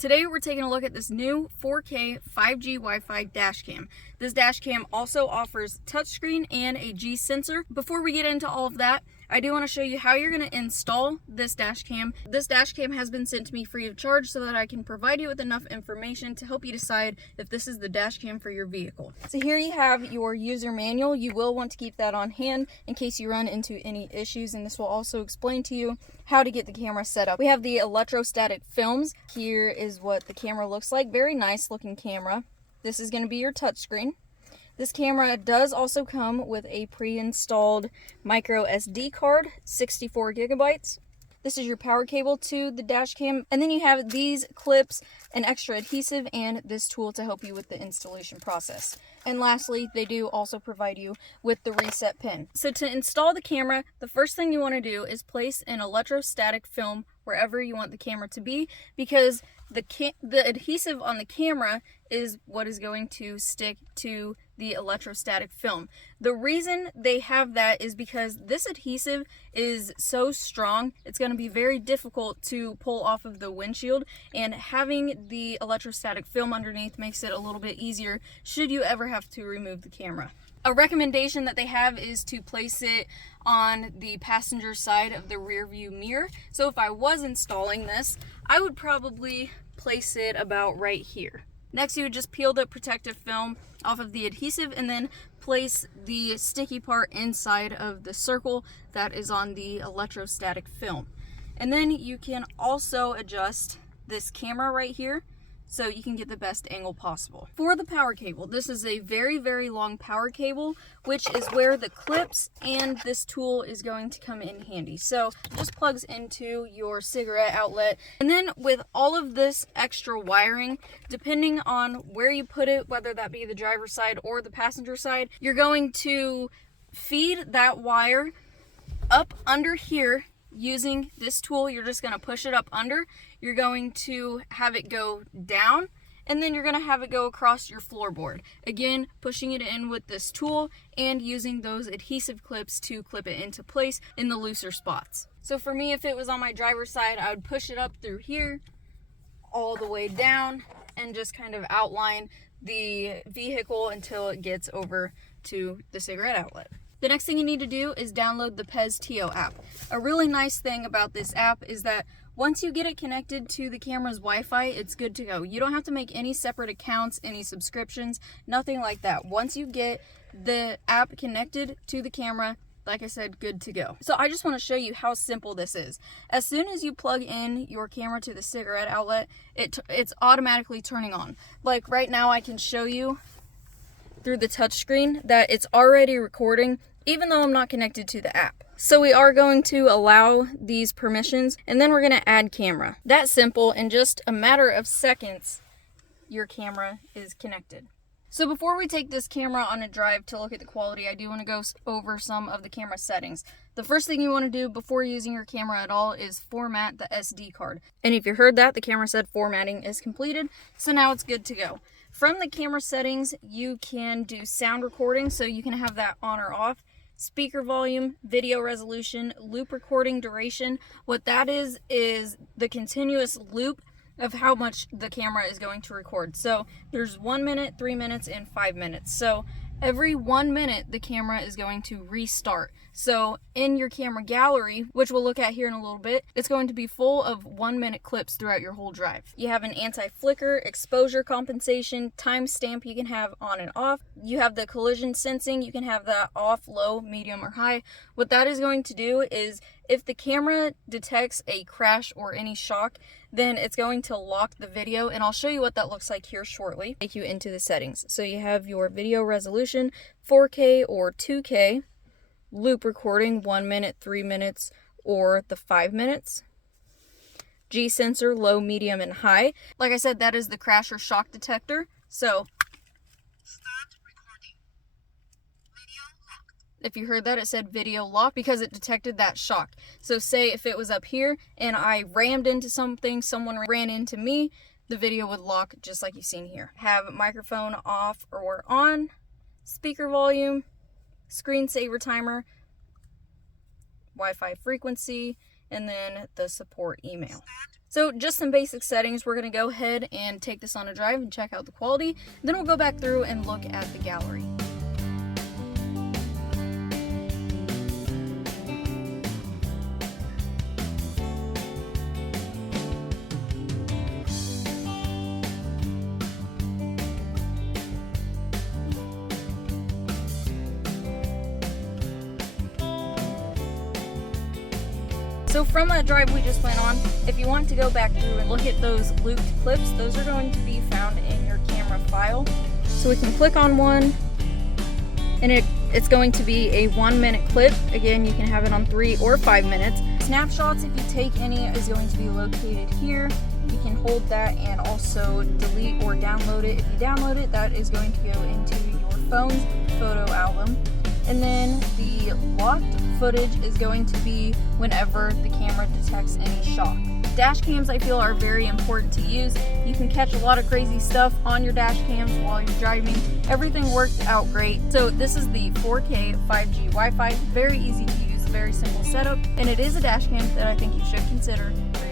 Today we're taking a look at this new 4K 5G Wi-Fi dash cam. This dash cam also offers touchscreen and a G sensor. Before we get into all of that, I do want to show you how you're going to install this dash cam. This dash cam has been sent to me free of charge so that I can provide you with enough information to help you decide if this is the dash cam for your vehicle. So here you have your user manual. You will want to keep that on hand in case you run into any issues, and this will also explain to you how to get the camera set up. We have the electrostatic films. Here is what the camera looks like. Very nice looking camera. This is going to be your touchscreen. This camera does also come with a pre-installed micro SD card, 64 gigabytes. This is your power cable to the dash cam. And then you have these clips, an extra adhesive, and this tool to help you with the installation process. And lastly, they do also provide you with the reset pin. So to install the camera, the first thing you want to do is place an electrostatic film wherever you want the camera to be, because the adhesive on the camera is what is going to stick to the electrostatic film. The reason they have that is because this adhesive is so strong, it's going to be very difficult to pull off of the windshield, and having the electrostatic film underneath makes it a little bit easier should you ever have to remove the camera. A recommendation that they have is to place it on the passenger side of the rear view mirror. So if I was installing this, I would probably place it about right here. Next, you would just peel the protective film off of the adhesive and then place the sticky part inside of the circle that is on the electrostatic film. And then you can also adjust this camera right here so you can get the best angle possible. For the power cable, this is a very, very long power cable, which is where the clips and this tool is going to come in handy. So it just plugs into your cigarette outlet. And then with all of this extra wiring, depending on where you put it, whether that be the driver's side or the passenger side, you're going to feed that wire up under here. Using this tool, you're just going to push it up under. You're going to have it go down, and then you're going to have it go across your floorboard. Again, pushing it in with this tool and using those adhesive clips to clip it into place in the looser spots. So for me, if it was on my driver's side, I would push it up through here all the way down and just kind of outline the vehicle until it gets over to the cigarette outlet. The next thing you need to do is download the PEZ-TO app. A really nice thing about this app is that once you get it connected to the camera's Wi-Fi, it's good to go. You don't have to make any separate accounts, any subscriptions, nothing like that. Once you get the app connected to the camera, like I said, good to go. So I just want to show you how simple this is. As soon as you plug in your camera to the cigarette outlet, it's automatically turning on. Like right now, I can show you through the touchscreen that it's already recording, even though I'm not connected to the app. So we are going to allow these permissions, and then we're going to add camera. That simple, in just a matter of seconds, your camera is connected. So before we take this camera on a drive to look at the quality, I do want to go over some of the camera settings. The first thing you want to do before using your camera at all is format the SD card. And if you heard that, the camera said formatting is completed, so now it's good to go. From the camera settings, you can do sound recording, so you can have that on or off. Speaker volume, video resolution, loop recording duration. What that is the continuous loop of how much the camera is going to record. So there's 1 minute, 3 minutes, and 5 minutes. So every 1 minute, the camera is going to restart. So in your camera gallery, which we'll look at here in a little bit, it's going to be full of 1 minute clips throughout your whole drive. You have an anti-flicker, exposure compensation, timestamp you can have on and off. You have the collision sensing, you can have that off, low, medium, or high. What that is going to do is if the camera detects a crash or any shock, then it's going to lock the video, and I'll show you what that looks like here shortly. Take you into the settings. So you have your video resolution, 4K or 2K, loop recording, 1 minute, 3 minutes, or the 5 minutes. G sensor, low, medium, and high. Like I said, that is the crash or shock detector. So if you heard that, it said video lock because it detected that shock. So say if it was up here and I rammed into something, someone ran into me, the video would lock just like you've seen here. Have microphone off or on, speaker volume, screensaver timer, Wi-Fi frequency, and then the support email. So just some basic settings. We're going to go ahead and take this on a drive and check out the quality. Then we'll go back through and look at the gallery. So from that drive we just went on, if you want to go back through and look at those looped clips, those are going to be found in your camera file. So we can click on one, and it's going to be a 1 minute clip. Again, you can have it on 3 or 5 minutes. Snapshots, if you take any, is going to be located here. You can hold that and also delete or download it. If you download it, that is going to go into your phone's photo album. And then the locked footage is going to be whenever the camera detects any shock. Dash cams, I feel, are very important to use. You can catch a lot of crazy stuff on your dash cams while you're driving. Everything worked out great. So this is the 4K 5G Wi-Fi. Very easy to use, very simple setup, and it is a dash cam that I think you should consider for